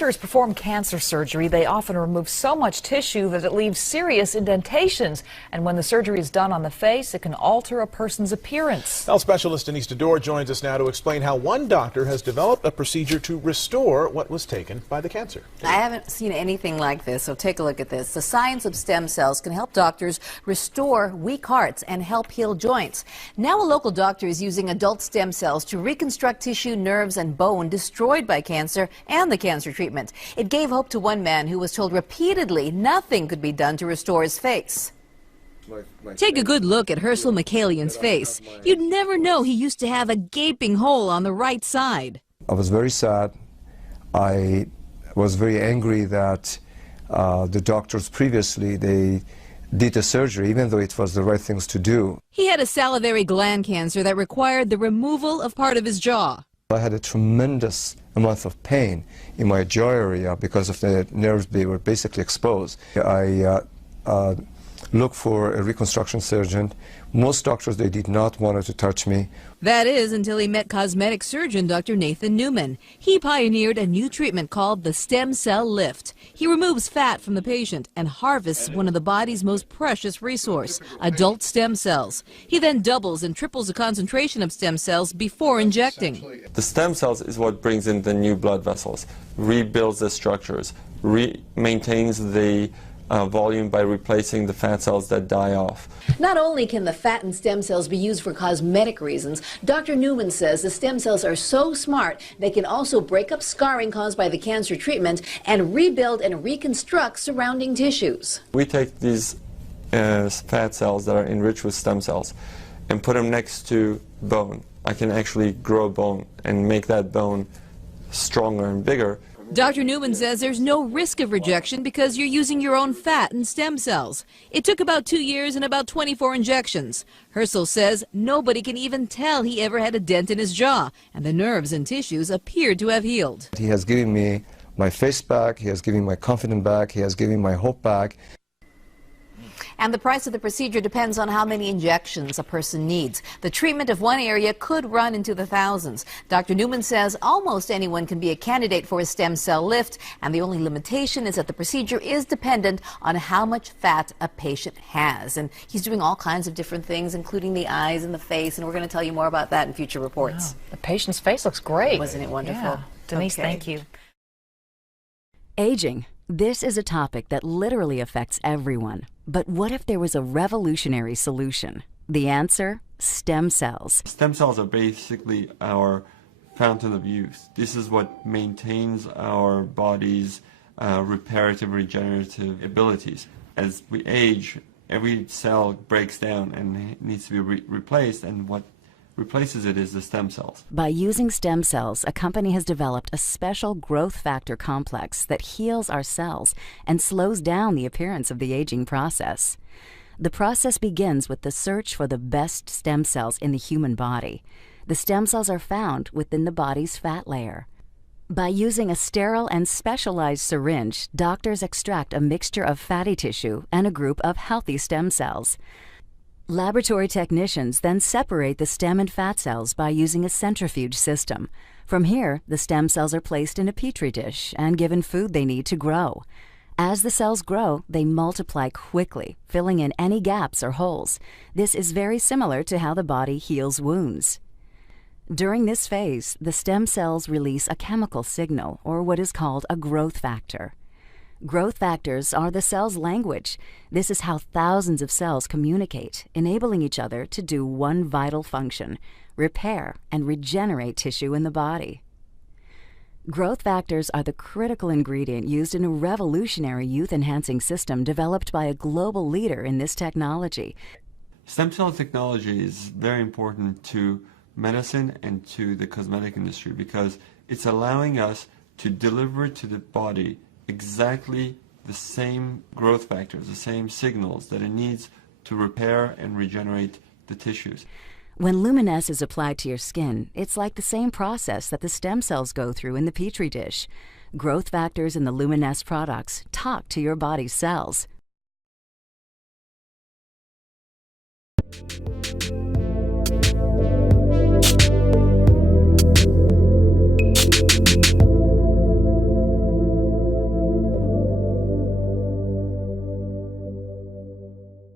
doctors perform cancer surgery, they often remove so much tissue that it leaves serious indentations. And when the surgery is done on the face, it can alter a person's appearance. Health specialist Denise Dedore joins us now to explain how one doctor has developed a procedure to restore what was taken by the cancer. I haven't seen anything like this, so take a look at this. The science of stem cells can help doctors restore weak hearts and help heal joints. Now a local doctor is using adult stem cells to reconstruct tissue, nerves, and bone destroyed by cancer and the cancer treatment. It gave hope to one man who was told repeatedly nothing could be done to restore his face. Take a good look at Herschel McCallian's face. You'd never know he used to have a gaping hole on the right side. I was very sad. I was very angry that the doctors previously, they did the surgery, even though it was the right things to do. He had a salivary gland cancer that required the removal of part of his jaw. I had a tremendous amount of pain in my jaw area because of the nerves. They were basically exposed. I looked for a reconstruction surgeon. Most doctors, they did not want to touch me. That is until he met cosmetic surgeon Dr. Nathan Newman. He pioneered a new treatment called the stem cell lift. He removes fat from the patient and harvests one of the body's most precious resource, adult stem cells. He then doubles and triples the concentration of stem cells before injecting. The stem cells is what brings in the new blood vessels, rebuilds the structures, maintains the volume by replacing the fat cells that die off. Not only can the fat and stem cells be used for cosmetic reasons, Dr. Newman says the stem cells are so smart they can also break up scarring caused by the cancer treatment and rebuild and reconstruct surrounding tissues. We take these fat cells that are enriched with stem cells and put them next to bone. I can actually grow bone and make that bone stronger and bigger. Dr. Newman says there's no risk of rejection because you're using your own fat and stem cells. It took about 2 years and about 24 injections. Herschel says nobody can even tell he ever had a dent in his jaw, and the nerves and tissues appeared to have healed. He has given me my face back, he has given me my confidence back, he has given me my hope back. And the price of the procedure depends on how many injections a person needs. The treatment of one area could run into the thousands. Dr. Newman says almost anyone can be a candidate for a stem cell lift, and the only limitation is that the procedure is dependent on how much fat a patient has. And he's doing all kinds of different things, including the eyes and the face, and we're going to tell you more about that in future reports. Wow. The patient's face looks great. Wasn't it wonderful? Yeah. Denise, Okay. thank you. Aging. This is a topic that literally affects everyone. But what if there was a revolutionary solution? The answer? Stem cells. Stem cells are basically our fountain of youth. This is what maintains our body's reparative, regenerative abilities. As we age, every cell breaks down and needs to be replaced, and what replaces it is the stem cells. By using stem cells, a company has developed a special growth factor complex that heals our cells and slows down the appearance of the aging process. The process begins with the search for the best stem cells in the human body. The stem cells are found within the body's fat layer. By using a sterile and specialized syringe, doctors extract a mixture of fatty tissue and a group of healthy stem cells. Laboratory technicians then separate the stem and fat cells by using a centrifuge system. From here, the stem cells are placed in a petri dish and given food they need to grow. As the cells grow, they multiply quickly, filling in any gaps or holes. This is very similar to how the body heals wounds. During this phase, the stem cells release a chemical signal, or what is called a growth factor. Growth factors are the cell's language. This is how thousands of cells communicate, enabling each other to do one vital function: repair and regenerate tissue in the body. Growth factors are the critical ingredient used in a revolutionary youth-enhancing system developed by a global leader in this technology. Stem cell technology is very important to medicine and to the cosmetic industry because it's allowing us to deliver to the body exactly the same growth factors, the same signals that it needs to repair and regenerate the tissues. When Luminesce is applied to your skin, it's like the same process that the stem cells go through in the petri dish. Growth factors in the Luminesce products talk to your body's cells.